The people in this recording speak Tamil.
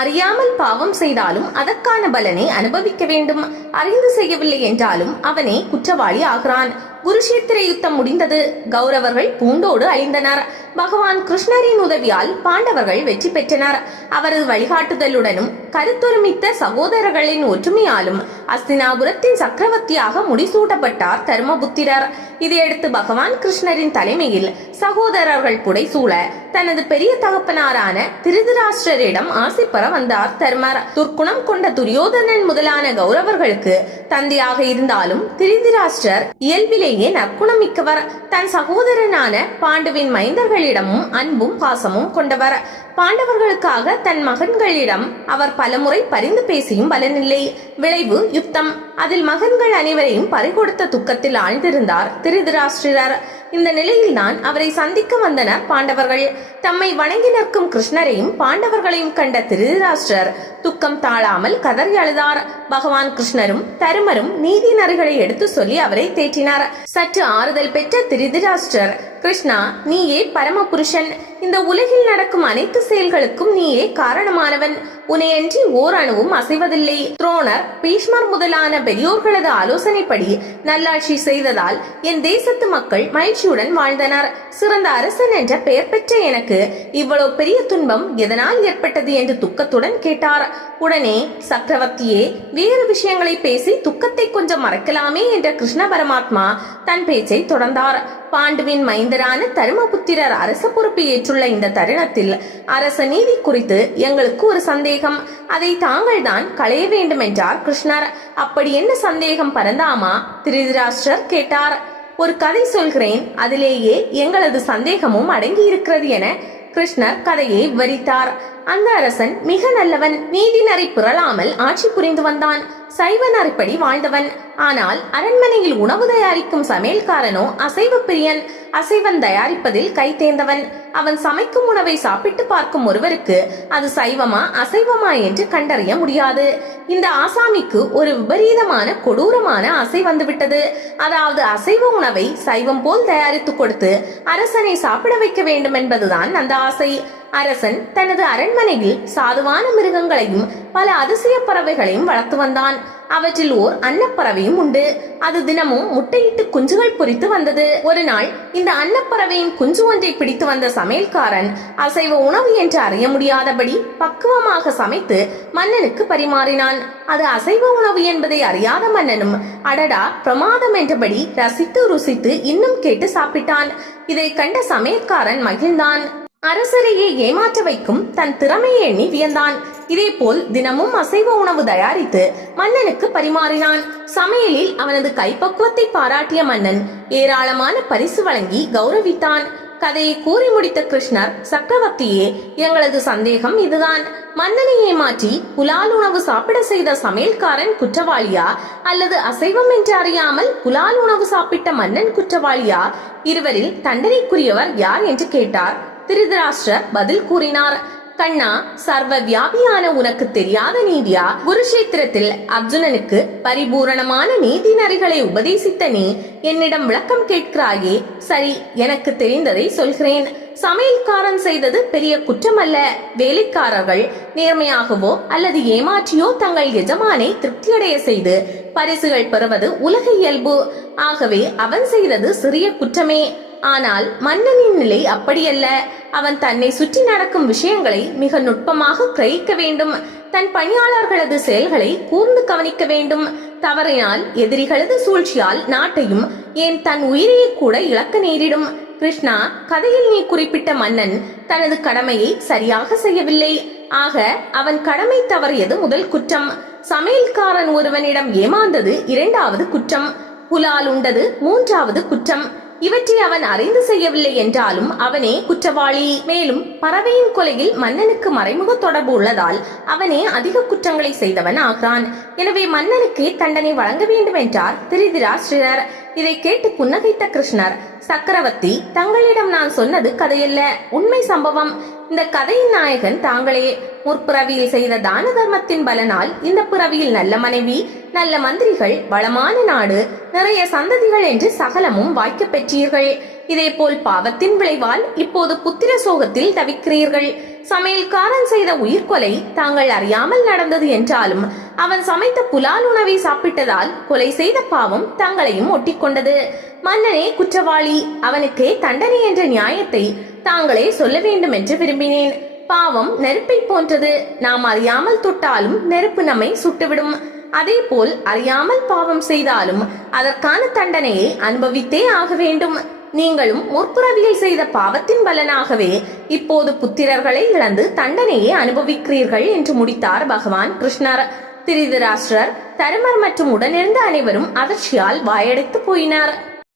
அறியாமல் பாவம் செய்தாலும் அதற்கான பலனை அனுபவிக்க வேண்டும். அறிந்து செய்யவில்லை என்றாலும் அவனே குற்றவாளி ஆகிறான். குருஷேத்திர யுத்தம் முடிந்தது. கௌரவர்கள் பூண்டோடு அழிந்தனர். பகவான் கிருஷ்ணரின் உதவியால் பாண்டவர்கள் வெற்றி பெற்றனர். அவரது வழிகாட்டுதலுடனும் கருத்தொருமித்த சகோதரர்களின் ஒற்றுமையாலும் அஸ்தினாபுரத்தின் சக்கரவர்த்தியாக முடிசூட்டப்பட்டார் தர்மபுத்திரர். இதையடுத்து பகவான் கிருஷ்ணரின் தலைமையில் சகோதரர்கள் புடைசூழ தனது பெரிய தகப்பனாரான திருதராஷ்டிரரிடம் ஆசை பெற வந்தார் தர்மர். துர்க்குணம் கொண்ட துரியோதனன் முதலான கௌரவர்களுக்கு தந்தையாக இருந்தாலும் திருதிராஷ்டர் இயல்பிலே உண்மையிலேயே மிக்கவர் தன் சகோதரனான பாண்டுவின் மைந்தர்களிடமும் அன்பும் பாசமும் கொண்டவர். பாண்டவர்களுக்காக தன் மகன்களிடம் அவர் பலமுறை பரிந்து பேசியும் பலனில்லை. விளைவு யுத்தம். அதில் மகன்கள் அனைவரையும் பறிகொடுத்த துக்கத்தில் ஆழ்ந்திருந்தார் திருதராஷ்டிரர். இந்த நிலையில்தான் அவரை சந்திக்க வந்தனர் பாண்டவர்கள். தம்மை வணங்கி நிற்கும் கிருஷ்ணரையும் பாண்டவர்களையும் கண்ட திருதராஷ்டிரர் துக்கம் தாழாமல் கதறி அழுதார். பகவான் கிருஷ்ணரும் தருமரும் நீதி நெறிகளை எடுத்து சொல்லி அவரை தேற்றினார். சற்று ஆறுதல் பெற்ற திருதராஷ்டிரர் கிருஷ்ணா நீயே பரமபுருஷன். இந்த உலகில் நடக்கும் அனைத்து செயல்களுக்கும் நீயே காரணமானவன். உனையன்றி ஓர் அணுவும் அசைவதில்லை. துரோணர் பீஷ்மர் முதலான பெரியோர்களது ஆலோசனைப்படி நல்லாட்சி செய்ததால் என் தேசத்து மக்கள் மகிழ்ச்சியுடன் வாழ்ந்தனர். சிறந்த அரசன் என்ற பெயர் பெற்ற எனக்கு இவ்வளவு பெரிய துன்பம் எதனால் ஏற்பட்டது என்று துக்கத்துடன் கேட்டார். உடனே சக்கரவர்த்தியே வேறு விஷயங்களை பேசி துக்கத்தை கொஞ்சம் மறக்கலாமே என்ற கிருஷ்ண பரமாத்மா தன் பேச்சை தொடர்ந்தார். பாண்டுவின் மைந்தரான தருமபுத்திரர் அரச பொறுப்பு ஏற்றுள்ள இந்த தருணத்தில் அரச நீதி குறித்து எங்களுக்கு ஒரு சந்தேகம். அதை தாங்கள் தான் களைய வேண்டும் என்றார் கிருஷ்ணர். அப்படி என்ன சந்தேகம் பரந்தாமா? திருதராஷ்டிரர் கேட்டார். ஒரு கதை சொல்கிறேன். அதிலேயே எங்களது சந்தேகமும் அடங்கி இருக்கிறது என கிருஷ்ணர் கதையை விவரித்தார் அந்த அரசன் மிக நல்லவன். நீதிநெறி புரளாமல் ஆட்சி புரிந்து வந்தான். சைவ நெறிப்படி வாழ்ந்தவன் ஆனால் அரண்மனையில் உணவு தயாரிக்கும் சமையல்காரனோ அசைவ பிரியன் அசைவன் தயாரிப்பதில் கைத்தேர்ந்தவன் அவன் சமைக்கும் உணவை சாப்பிட்டு பார்க்கும் ஒருவருக்கு அது சைவமா அசைவமா என்று கண்டறிய முடியாது. இந்த ஆசாமிக்கு ஒரு விபரீதமான கொடூரமான ஆசை வந்துவிட்டது. அதாவது அசைவ உணவை சைவம் போல் தயாரித்து கொடுத்து அரசனை சாப்பிட வைக்க வேண்டும் என்பதுதான் அந்த ஆசை. அரசன் தனது அரண்மனையில் சாதுவான மிருகங்களையும் பல அதிசய பறவைகளையும் வளர்த்து வந்தான். அவற்றில் ஓர் அன்னப்பறவையும் உண்டு. அது தினமும் முட்டையிட்டு குஞ்சுகள் பொரித்து வந்தது. ஒரு நாள் இந்த அன்னப்பறவையின் குஞ்சு ஒன்றை பிடித்து வந்த சமையல்காரன் அசைவ உணவு என்று அறிய முடியாதபடி பக்குவமாக சமைத்து மன்னனுக்கு பரிமாறினான். அது அசைவ உணவு என்பதை அறியாத மன்னனும் அடடா பிரமாதம் என்றபடி ரசித்து ருசித்து இன்னும் கேட்டு சாப்பிட்டான். இதை கண்ட சமையற்காரன் மகிழ்ந்தான். அரசரையே ஏமாற்ற வைக்கும் தன் திறமையை எண்ணி வியந்தான். இதேபோல் தினமும் அசைவ உணவு தயாரித்து மன்னனுக்கு பரிமாறினான். சமையலில் அவனது கைப்பக்குவத்தை பாராட்டிய மன்னன் ஏராளமான பரிசு வழங்கி கௌரவித்தான். கதையை கூறி முடித்த கிருஷ்ணர் சக்கரவர்த்தியே எங்களது சந்தேகம் இதுதான். மன்னனை ஏமாற்றி புலால் உணவு சாப்பிட செய்த சமையல்காரன் குற்றவாளியா? அல்லது அசைவம் என்று அறியாமல் புலால் உணவு சாப்பிட்ட மன்னன் குற்றவாளியா? இருவரில் தண்டனைக்குரியவர் யார்? என்று கேட்டார். திருதராஷ்டிரர் பதில் கூறினார். கண்ணா சர்வ வியாபியான உனக்கு தெரியாத நீதியா? குருஷேத்திரத்தில் அர்ஜுனனுக்கு பரிபூரணமான நீதி நெறிகளை உபதேசித்த நீ என்னிடம் விளக்கம் கேட்கிறாயே? சரி எனக்கு தெரிந்ததை சொல்கிறேன். சமையல்காரன் செய்தது பெரிய குற்றம் அல்ல வேலைக்காரர்கள் நேர்மையாகவோ அல்லது ஏமாற்றியோ தங்கள் எஜமானை திருப்தியடைய செய்து பரிசுகள் பெறுவது உலக இயல்பு. ஆகவே அவன் செய்தது சிறிய குற்றமே. ஆனால் மன்னனின் நிலை அப்படியல்ல. அவன் தன்னை சுற்றி நடக்கும் விஷயங்களை மிக நுட்பமாக கிரகிக்க வேண்டும். தன் பணியாளர்களது செயல்களை கூர்ந்து கவனிக்க வேண்டும். தவறினால் எதிரிகளது சூழ்ச்சியால் நாட்டையும் ஏன் தன் உயிரையை கூட இழக்க நேரிடும். கிருஷ்ணா கதையில் நீ குறிப்பிட்ட மன்னன் தனது கடமையை சரியாக செய்யவில்லை. ஆக அவன் கடமை தவறியது முதல் குற்றம். சமையல்காரன் ஒருவனிடம் ஏமாந்தது இரண்டாவது குற்றம். புலால் உண்டது மூன்றாவது குற்றம். இவற்றை அவன் அறிந்து செய்யவில்லை என்றாலும் அவனே குற்றவாளி. மேலும் பறவையின் கொலையில் மன்னனுக்கு மறைமுக தொடர்பு உள்ளதால் அவனே அதிக குற்றங்களை செய்தவன் ஆகிறான். எனவே மன்னனுக்கு தண்டனை வழங்க வேண்டும் என்றார் திருதிராஷ்டிரர் இதை கேட்டு புன்னகைத்த கிருஷ்ணர் சக்கரவர்த்தி தங்களிடம் நான் சொன்னது கதையல்ல உண்மை சம்பவம். இந்த கதையின் நாயகன் தாங்களே. முற்பிறவியில் செய்த தான தர்மத்தின் பலனால் இந்த பிறவியில் நல்ல மனைவி நல்ல மந்திரிகள் வளமான நாடு நிறைய சந்ததிகள் என்று சகலமும் வாய்க்க பெற்றீர்கள். இதேபோல் பாவத்தின் விளைவால் இப்போது புத்திர சோகத்தில் தவிக்கிறீர்கள். சமையல்காரன் செய்த உயிர்கொலை தாங்கள் அறியாமல் நடந்தது என்றாலும் அவன் சமைத்த புலால் உணவை சாப்பிட்டதால் கொலை செய்த பாவம் தங்களையும் ஒட்டிக்கொண்டது. மன்னனே குற்றவாளி அவனுக்கே தண்டனை என்ற நியாயத்தை தாங்களே சொல்ல வேண்டும் என்று விரும்பினேன். பாவம் நெருப்பை போன்றது. நாம் அறியாமல் தொட்டாலும் நெருப்பு நம்மை சுட்டுவிடும். அதேபோல் அறியாமல் பாவம் செய்தாலும் அதற்கான தண்டனையை அனுபவித்தே ஆக வேண்டும். நீங்களும் முற்புறவியில் செய்த பாவத்தின் பலனாகவே இப்போது புத்திரர்களை இழந்து தண்டனையை அனுபவிக்கிறீர்கள் என்று முடித்தார் பகவான் கிருஷ்ணர். திரிதராஷ்டிரர் தருமர் மற்றும் உடனிருந்த அனைவரும் அதிர்ச்சியால் வாயடைத்து போயினார்.